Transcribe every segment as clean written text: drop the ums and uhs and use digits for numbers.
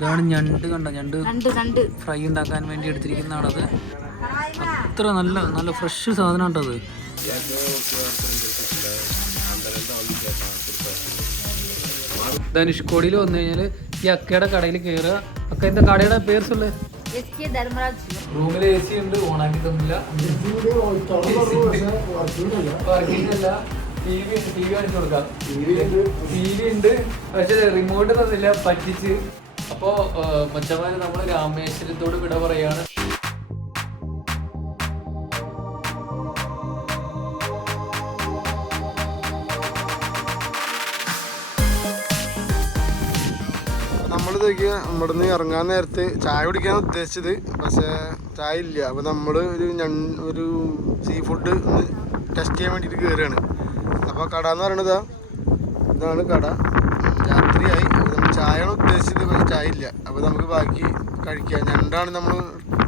ഇതാണ് ഞണ്ട്. കണ്ട ഞണ്ട് ഫ്രൈ ഉണ്ടാക്കാൻ വേണ്ടി എടുത്തിരിക്കുന്നതാണത്. അത്ര നല്ല നല്ല ഫ്രഷ് സാധനം ഉണ്ടത്. ധനുഷ്കോടിയിൽ വന്നു കഴിഞ്ഞാൽ ഈ അക്കയുടെ കടയിൽ കയറുക. അക്ക എന്താ കടയുടെ പേര്? റൂമിൽ എ സി ഉണ്ട്, ഓണാക്കി തന്നില്ല. വർക്കിംഗ് അല്ല. ടി വി കാണിച്ചു കൊടുക്കാം. ടി വി ഉണ്ട്, പക്ഷെ റിമോട്ട് തന്നില്ല, പറ്റിച്ച്. അപ്പോൾ മച്ചന്മാര് നമ്മൾ രാമേശ്വരത്തോട് വിട പറയാണ്. നമ്മളിതൊക്കെ ഇവിടുന്ന് ഇറങ്ങാൻ നേരത്ത് ചായ കുടിക്കാൻ ഉദ്ദേശിച്ചത്, പക്ഷേ ചായ ഇല്ല. അപ്പോൾ നമ്മൾ ഒരു സീ ഫുഡ് ഒന്ന് ടെസ്റ്റ് ചെയ്യാൻ വേണ്ടിയിട്ട് കയറുകയാണ്. അപ്പോൾ കട എന്ന് പറയണത് ഇതാണ് കട. രാത്രിയായി. നമ്മൾ ചായയാണ് ഉദ്ദേശിച്ചത്, പക്ഷേ ചായ ഇല്ല. അപ്പോൾ നമുക്ക് ബാക്കി കഴിക്കാം. ഞണ്ടാണ് നമ്മൾ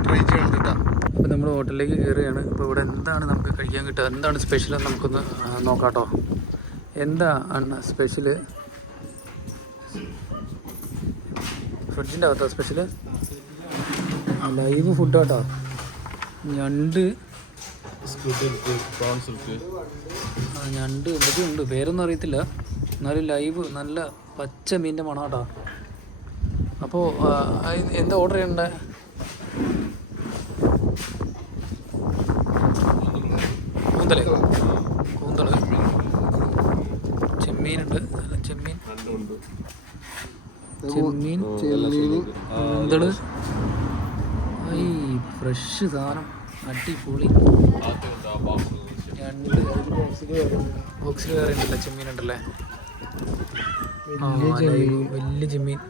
ട്രൈ ചെയ്യണത് കേട്ടോ. അപ്പോൾ നമ്മൾ ഹോട്ടലിലേക്ക് കയറുകയാണ്. അപ്പോൾ ഇവിടെ എന്താണ് നമുക്ക് കഴിക്കാൻ കിട്ടുക, എന്താണ് സ്പെഷ്യൽ നമുക്കൊന്ന് നോക്കാം കേട്ടോ. എന്താണ് സ്പെഷ്യല്? ഫ്രിഡ്ജിൻ്റെ അകത്താ സ്പെഷ്യല്. ലൈവ് ഫുഡ് കേട്ടോ. ഞണ്ട് ഞണ്ട് എന്തൊക്കെയുണ്ട്, പേരൊന്നും അറിയത്തില്ല. എന്നാലും ലൈവ് നല്ല പച്ച മീനിൻ്റെ മണം കേട്ടോ. അപ്പോൾ എന്താ ഓർഡർ ചെയ്യണ്ടേ? കൂന്തല് ചെമ്മീനുണ്ട്. ചെമ്മീൻ കൂന്തള്. ഐ ഫ്രഷ് സാധനം, അടിപൊളി. രണ്ട് ബോക്സിൽ വേറെ ഉണ്ടല്ലേ, ചെമ്മീൻ ഉണ്ടല്ലേ. വലിയ ചെമ്മീൻ.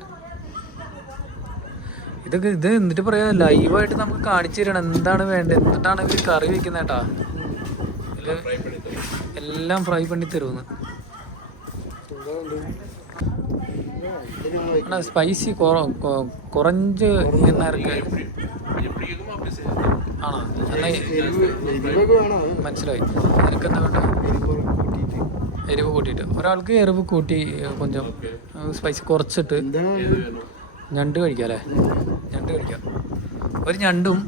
ഇത് എന്നിട്ട് പറയാ, ലൈവായിട്ട് നമുക്ക് കാണിച്ചു തരണം എന്താണ് വേണ്ടത്, എന്നിട്ടാണ് ഇവർ കറി വെക്കുന്നത് കേട്ടാ. എല്ലാം ഫ്രൈ പണി തരുമെന്ന്. സ്പൈസി കുറഞ്ഞ് എന്നൊക്കെ ആണോ? മനസ്സിലായി. നിനക്കെന്താ വേണ്ട? എരിവ് കൂട്ടിയിട്ട്. ഒരാൾക്ക് എരിവ് കൂട്ടി കൊഞ്ചം സ്പൈസി കുറച്ചിട്ട് ഞണ്ട് കഴിക്കാം അല്ലേ? ഞണ്ട് കഴിക്കാം. ഒരു ഞണ്ടും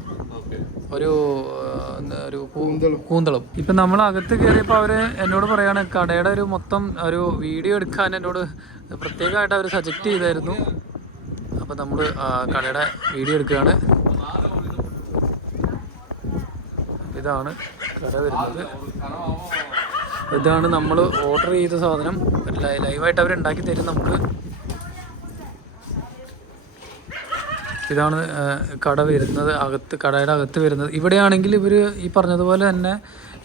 ഒരു കൂന്തളും. ഇപ്പം നമ്മൾ അകത്ത് കയറിയപ്പോൾ അവർ എന്നോട് പറയാണ് കടയുടെ ഒരു മൊത്തം ഒരു വീഡിയോ എടുക്കാൻ എന്നോട് പ്രത്യേകമായിട്ട് അവർ സജക്റ്റ് ചെയ്തായിരുന്നു. അപ്പം നമ്മൾ കടയുടെ വീഡിയോ എടുക്കുകയാണ്. ഇതാണ് കട വരുന്നത്. ഇതാണ് നമ്മൾ ഓർഡർ ചെയ്ത സാധനം. ലൈവായിട്ട് അവർ ഉണ്ടാക്കി തരും നമുക്ക്. ഇതാണ് കട വരുന്നത്, കടയുടെ അകത്ത് വരുന്നത്. ഇവിടെയാണെങ്കിൽ ഇവർ ഈ പറഞ്ഞതുപോലെ തന്നെ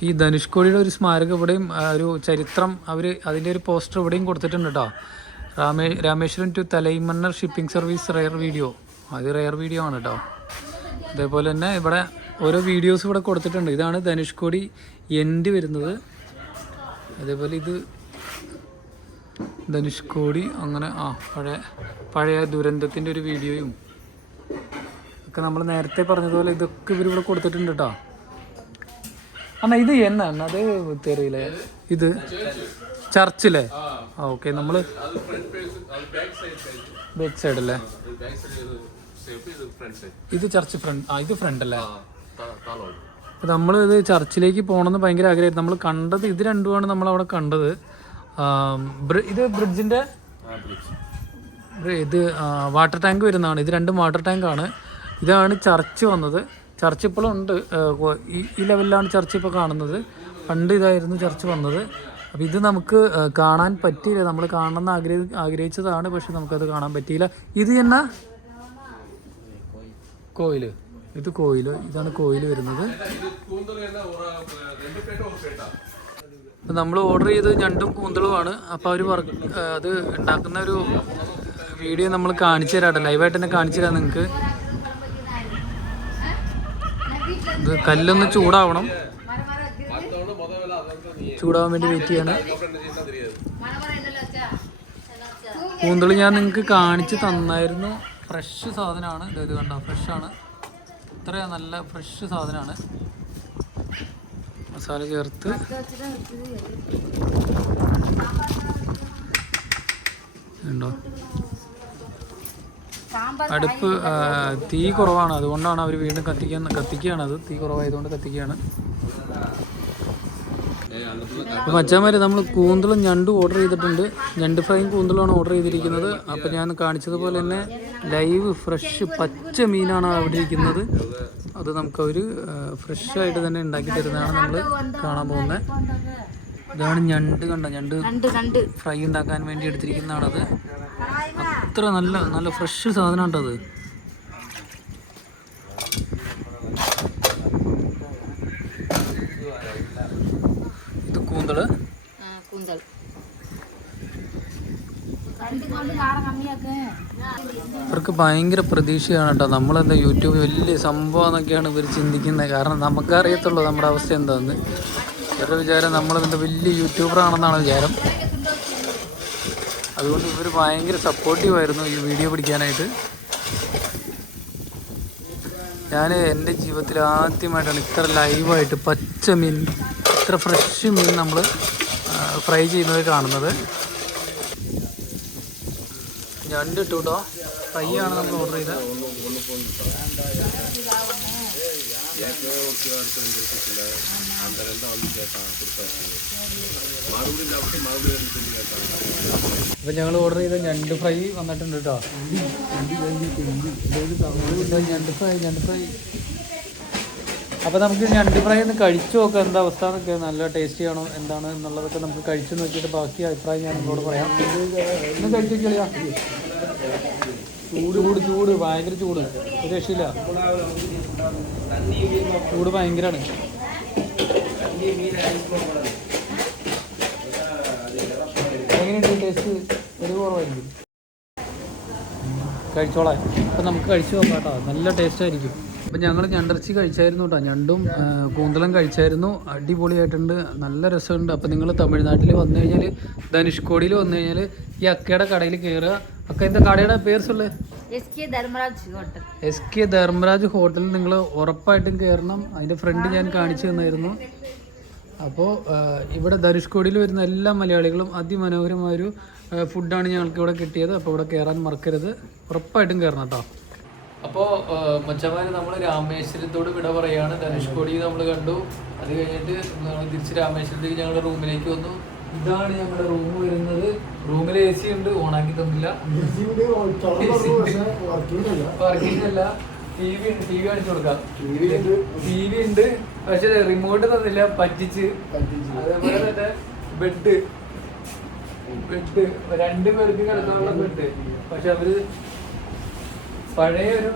ഈ ധനുഷ്കോടിയുടെ ഒരു സ്മാരകം ഇവിടെയും ഒരു ചരിത്രം അതിൻ്റെ ഒരു പോസ്റ്റർ ഇവിടെയും കൊടുത്തിട്ടുണ്ട് കേട്ടോ. Rameswaram to Talaimannar shipping service rare video. അത് റെയർ വീഡിയോ ആണ് കേട്ടോ. അതേപോലെ തന്നെ ഇവിടെ ഓരോ വീഡിയോസ് ഇവിടെ കൊടുത്തിട്ടുണ്ട്. ഇതാണ് ധനുഷ്കോടി എൻഡ് വരുന്നത്. അതേപോലെ ഇത് ധനുഷ്കോടി അങ്ങനെ പഴയ ദുരന്തത്തിൻ്റെ ഒരു വീഡിയോയും ഒക്കെ നമ്മൾ നേരത്തെ പറഞ്ഞതുപോലെ ഇതൊക്കെ ഇവരിവിടെ കൊടുത്തിട്ടുണ്ട് കേട്ടോ. അണ്ണാ ഇത് എന്നാണ് അത് തെറിയില്ലേ? ഇത് ചർച്ചില്ലേ? ഓക്കെ. നമ്മൾ ബാക്ക് സൈഡ് അല്ലേ? ഇത് ചർച്ച് ഫ്രണ്ട്. ഇത് ഫ്രണ്ട് അല്ലേ? അപ്പോൾ നമ്മൾ ഇത് ചർച്ചിലേക്ക് പോകണമെന്ന് ഭയങ്കര ആഗ്രഹമായിരുന്നു. നമ്മൾ കണ്ടത് ഇത് രണ്ടുമാണ് നമ്മളവിടെ കണ്ടത്. ഇത് ബ്രിഡ്ജിൻ്റെ ഇത് വാട്ടർ ടാങ്ക് വരുന്നതാണ്. ഇത് രണ്ടും വാട്ടർ ടാങ്കാണ്. ഇതാണ് ചർച്ച് വന്നത്. ചർച്ച് ഇപ്പോഴും ഉണ്ട്. ഈ ലെവലിലാണ് ചർച്ച് ഇപ്പോൾ കാണുന്നത്. പണ്ട് ഇതായിരുന്നു ചർച്ച് വന്നത്. അപ്പോൾ ഇത് നമുക്ക് കാണാൻ പറ്റിയില്ല. നമ്മൾ കാണണമെന്ന് ആഗ്രഹിച്ചതാണ്, പക്ഷെ നമുക്കത് കാണാൻ പറ്റിയില്ല. ഇത് എന്നാ കോയിൽ. ഇത് കോയിൽ. ഇതാണ് കോയിൽ വരുന്നത്. അപ്പം നമ്മൾ ഓർഡർ ചെയ്തത് ഞണ്ടും കൂന്തളുമാണ്. അപ്പോൾ അവർ അത് ഉണ്ടാക്കുന്ന ഒരു വീഡിയോ നമ്മൾ കാണിച്ചു തരാം. ലൈവായിട്ട് തന്നെ കാണിച്ചു തരാം നിങ്ങൾക്ക്. ഇത് കല്ലൊന്ന് ചൂടാവണം. ചൂടാവാൻ വേണ്ടി വെയിറ്റ് ചെയ്യാണ്. കൂന്തള് ഞാൻ നിങ്ങൾക്ക് കാണിച്ച് തന്നായിരുന്നു. ഫ്രഷ് സാധനമാണ്. ഇത് കണ്ടോ, ഫ്രഷാണ്. ഇത്ര നല്ല ഫ്രഷ് സാധനമാണ്. മസാല ചേർത്ത് ഉണ്ടോ. അടുപ്പ് തീ കുറവാണ്, അതുകൊണ്ടാണ് അവർ വീണ്ടും കത്തിക്കുകയാണ്. അത് തീ കുറവായതുകൊണ്ട് കത്തിക്കുകയാണ്. അപ്പോൾ മച്ചാന്മാർ നമ്മൾ കൂന്തളും ഞണ്ടും ഓർഡർ ചെയ്തിട്ടുണ്ട്. ഞണ്ട് ഫ്രൈയും കൂന്തളുമാണ് ഓർഡർ ചെയ്തിരിക്കുന്നത്. അപ്പോൾ ഞാൻ കാണിച്ചതുപോലെ തന്നെ ലൈവ് ഫ്രഷ് പച്ച മീനാണ് അവിടെ ഇരിക്കുന്നത്. അത് നമുക്കവർ ഫ്രഷായിട്ട് തന്നെ ഉണ്ടാക്കി തരുന്നതാണ് നമ്മൾ കാണാൻ പോകുന്നത്. ഇതാണ് ഞണ്ട്, ഞണ്ട് ഫ്രൈ ഉണ്ടാക്കാൻ വേണ്ടി എടുത്തിരിക്കുന്നതാണത്. അത്ര നല്ല ഫ്രഷ് സാധനം ഉണ്ടത്. ഇത് കൂന്തള്. ഇവർക്ക് ഭയങ്കര പ്രതീക്ഷയാണ് കേട്ടോ. നമ്മളെന്താ യൂട്യൂബ് വലിയ സംഭവം എന്നൊക്കെയാണ് ഇവർ ചിന്തിക്കുന്നത്. കാരണം നമുക്കറിയത്തുള്ളൂ നമ്മുടെ അവസ്ഥ എന്താണെന്ന്. ഇവരുടെ വിചാരം നമ്മളെന്താ വലിയ യൂട്യൂബറാണെന്നാണ് വിചാരം. അതുകൊണ്ട് ഇവർ ഭയങ്കര സപ്പോർട്ടീവായിരുന്നു ഈ വീഡിയോ പിടിക്കാനായിട്ട്. ഞാൻ എൻ്റെ ജീവിതത്തിൽ ആദ്യമായിട്ടാണ് ഇത്ര ലൈവായിട്ട് പച്ച മീൻ, ഇത്ര ഫ്രഷ് മീൻ നമ്മൾ ഫ്രൈ ചെയ്യുന്നത് കാണുന്നത്. ഞണ്ട് ഇട്ടു കേട്ടോ. ഫ്രൈ ആണ് നമ്മൾ ഓർഡർ ചെയ്തത്. അപ്പം ഞങ്ങൾ ഓർഡർ ചെയ്ത ഞണ്ട് ഫ്രൈ വന്നിട്ടുണ്ട് കേട്ടോ. ഞണ്ട് ഫ്രൈ. അപ്പോൾ നമുക്ക് ഞണ്ട് ഫ്രൈ ഒന്ന് കഴിച്ചു നോക്കാം എന്താ അവസ്ഥ എന്നൊക്കെ. നല്ല ടേസ്റ്റി ആണോ എന്താണ് എന്നുള്ളതൊക്കെ നമുക്ക് കഴിച്ചു നോക്കിയിട്ട് ബാക്കി അഭിപ്രായം ഞാൻ നിങ്ങളോട് പറയാം. ഒന്ന് കഴിച്ചു നോക്കിയാ. ചൂട് ഭയങ്കര ചൂട്, ഒരു രക്ഷയില്ല. ചൂട് ഭയങ്കരമാണ്. എങ്ങനെയുണ്ട് ടേസ്റ്റ്? ഒരു കുറവായിരിക്കും. കഴിച്ചോളാം. അപ്പം നമുക്ക് കഴിച്ചു നോക്കാം കേട്ടോ. നല്ല ടേസ്റ്റ് ആയിരിക്കും. അപ്പം ഞങ്ങൾ ഞണ്ടിറച്ചി കഴിച്ചായിരുന്നു കേട്ടോ. ഞണ്ടും കൂന്തളം കഴിച്ചായിരുന്നു. അടിപൊളിയായിട്ടുണ്ട്, നല്ല രസമുണ്ട്. അപ്പം നിങ്ങൾ തമിഴ്നാട്ടിൽ വന്നു കഴിഞ്ഞാൽ, ധനുഷ്കോടിയിൽ വന്നു കഴിഞ്ഞാൽ ഈ അക്കയുടെ കടയിൽ കയറുക. അക്ക എന്താ കടയുടെ പേര്? SK ധർമ്മരാജ് ഹോട്ടലിൽ നിങ്ങൾ ഉറപ്പായിട്ടും കയറണം. അതിൻ്റെ ഫ്രണ്ട് ഞാൻ കാണിച്ചു തന്നായിരുന്നു. അപ്പോൾ ഇവിടെ ധനുഷ്കോടിയിൽ വരുന്ന എല്ലാ മലയാളികളും അതിമനോഹരമായൊരു ഫുഡാണ് ഞങ്ങൾക്ക് ഇവിടെ കിട്ടിയത്. അപ്പോൾ ഇവിടെ കയറാൻ മറക്കരുത്, ഉറപ്പായിട്ടും കയറണം കേട്ടോ. അപ്പോൾ മച്ചന്മാര് നമ്മൾ രാമേശ്വരത്തോട് വിട പറയുകയാണ്. ധനുഷ്കോടി നമ്മൾ കണ്ടു. അത് കഴിഞ്ഞിട്ട് നമ്മൾ തിരിച്ച് രാമേശ്വരത്തേക്ക് ഞങ്ങളുടെ റൂമിലേക്ക് വന്നു. ഇതാണ് ഞങ്ങളുടെ റൂം വരുന്നത്. റൂമിൽ AC ഉണ്ട്, ഓണാക്കി തന്നില്ല. വർക്കിംഗ് അല്ല. TV കാണിച്ചു കൊടുക്കാം. TV ഉണ്ട്, പക്ഷെ റിമോട്ട് തന്നില്ല, പറ്റിച്ച്. അതേപോലെ തന്നെ ബെഡ് 2 പേർക്ക് കിടക്കാനുള്ള ബെഡ്. പക്ഷെ അവര് പഴയ ഒരു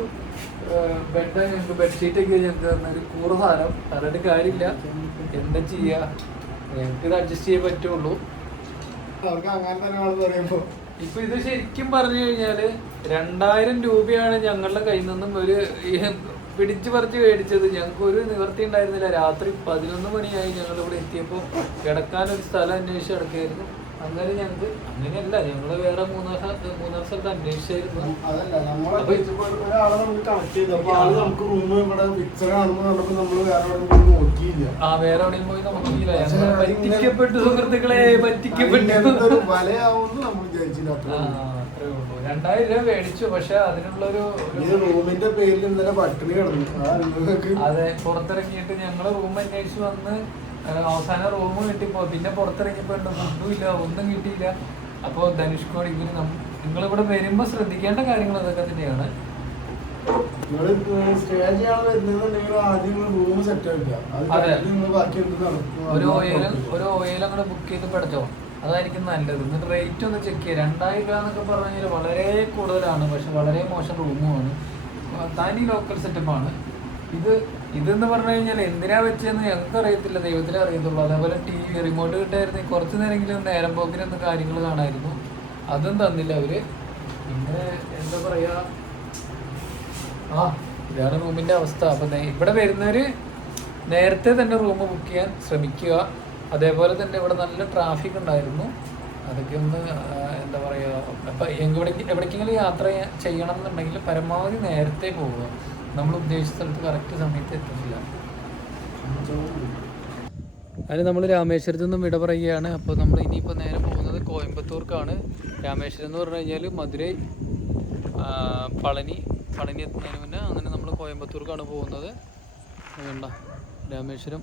ബെഡ് ഞങ്ങൾക്ക് ബെഡ്ഷീറ്റൊക്കെ ഞങ്ങൾക്ക് തന്നൊരു കൂറ സാധനം. പറഞ്ഞിട്ട് കാര്യമില്ല, എന്താ ചെയ്യാ, ഞങ്ങൾക്ക് ഇത് അഡ്ജസ്റ്റ് ചെയ്യാൻ പറ്റുള്ളൂ. ഇപ്പൊ ഇത് ശരിക്കും പറഞ്ഞു കഴിഞ്ഞാല് 2000 രൂപയാണ് ഞങ്ങളുടെ കയ്യിൽ നിന്നും ഒരു പിടിച്ചു പറിച്ച് മേടിച്ചത്. ഞങ്ങൾക്ക് ഒരു നിവൃത്തി ഉണ്ടായിരുന്നില്ല. രാത്രി 11 മണിയായി ഞങ്ങൾ ഇവിടെ എത്തിയപ്പോൾ കിടക്കാനൊരു സ്ഥലം അന്വേഷിച്ച് കിടക്കായിരുന്നു. അങ്ങനെ ഞങ്ങൾക്ക് അങ്ങനെയല്ല, ഞങ്ങള് വേറെ മൂന്നാർ സ്ഥലത്ത് അന്വേഷിച്ചായിരുന്നു. വേറെ എവിടെയും പോയി നോക്കിയില്ല. പറ്റിക്കപ്പെട്ടു സുഹൃത്തുക്കളെ, പറ്റിക്കപ്പെട്ടു. 2000 രൂപ മേടിച്ചു. പക്ഷെ അതിനുള്ളൊരു റൂമിന്റെ പേരിൽ ഇന്നലെ പട്ടിണി കിടന്നു. അതെ, പുറത്തിറങ്ങിയിട്ട് ഞങ്ങള് റൂം അന്വേഷിച്ച് വന്ന് അവസാനം റൂം കിട്ടിപ്പോ. പിന്നെ പുറത്തിറങ്ങിയപ്പോ ഫുഡും ഇല്ല, ഒന്നും കിട്ടിയില്ല. അപ്പോൾ ധനുഷ്കോടി നിങ്ങളിവിടെ വരുമ്പോ ശ്രദ്ധിക്കേണ്ട കാര്യങ്ങൾ അതൊക്കെ തന്നെയാണ്. ഒരു ഓയിൽ അങ്ങോട്ട് ബുക്ക് ചെയ്ത് പഠിച്ചോ, അതായിരിക്കും നല്ലത്. എന്നിട്ട് റേറ്റ് ഒന്ന് ചെക്ക് ചെയ്യുക. 2000 രൂപ എന്നൊക്കെ പറഞ്ഞു കഴിഞ്ഞാൽ വളരെ കൂടുതലാണ്. പക്ഷെ വളരെ മോശം റൂമുമാണ്, തനി ലോക്കൽ സെറ്റപ്പാണ്. ഇതെന്ന് പറഞ്ഞു കഴിഞ്ഞാൽ എന്തിനാ വെച്ചതെന്ന് ഞങ്ങൾക്ക് അറിയത്തില്ല, ദൈവത്തിനെ അറിയത്തുള്ളൂ. അതേപോലെ TV റിമോട്ട് കിട്ടായിരുന്നു, കുറച്ച് നേരമെങ്കിലും നേരം പോക്കിനൊന്നും കാര്യങ്ങൾ കാണായിരുന്നു. അതും തന്നില്ല അവര്. പിന്നെ എന്താ പറയാ, ഇതാണ് റൂമിന്റെ അവസ്ഥ. അപ്പൊ ഇവിടെ വരുന്നവര് നേരത്തെ തന്നെ റൂം ബുക്ക് ചെയ്യാൻ ശ്രമിക്കുക. അതേപോലെ തന്നെ ഇവിടെ നല്ല ട്രാഫിക് ഉണ്ടായിരുന്നു. അതൊക്കെ ഒന്ന് എന്താ പറയുക, അപ്പം എവിടേക്കെങ്കിലും യാത്ര ചെയ്യണം എന്നുണ്ടെങ്കിൽ പരമാവധി നേരത്തെ പോവുക. നമ്മൾ ഉദ്ദേശിച്ച സ്ഥലത്ത് കറക്റ്റ് സമയത്ത് എത്തുന്നില്ല. അതിന് നമ്മൾ രാമേശ്വരത്തു നിന്നും വിട പറയുകയാണ്. അപ്പോൾ നമ്മൾ ഇനിയിപ്പോൾ നേരെ പോകുന്നത് കോയമ്പത്തൂർക്കാണ്. രാമേശ്വരം എന്ന് പറഞ്ഞു കഴിഞ്ഞാൽ മധുരൈ പളനി എത്തുന്നതിന് മുന്നേ അങ്ങനെ നമ്മൾ കോയമ്പത്തൂർക്കാണ് പോകുന്നത്. വേണ്ട രാമേശ്വരം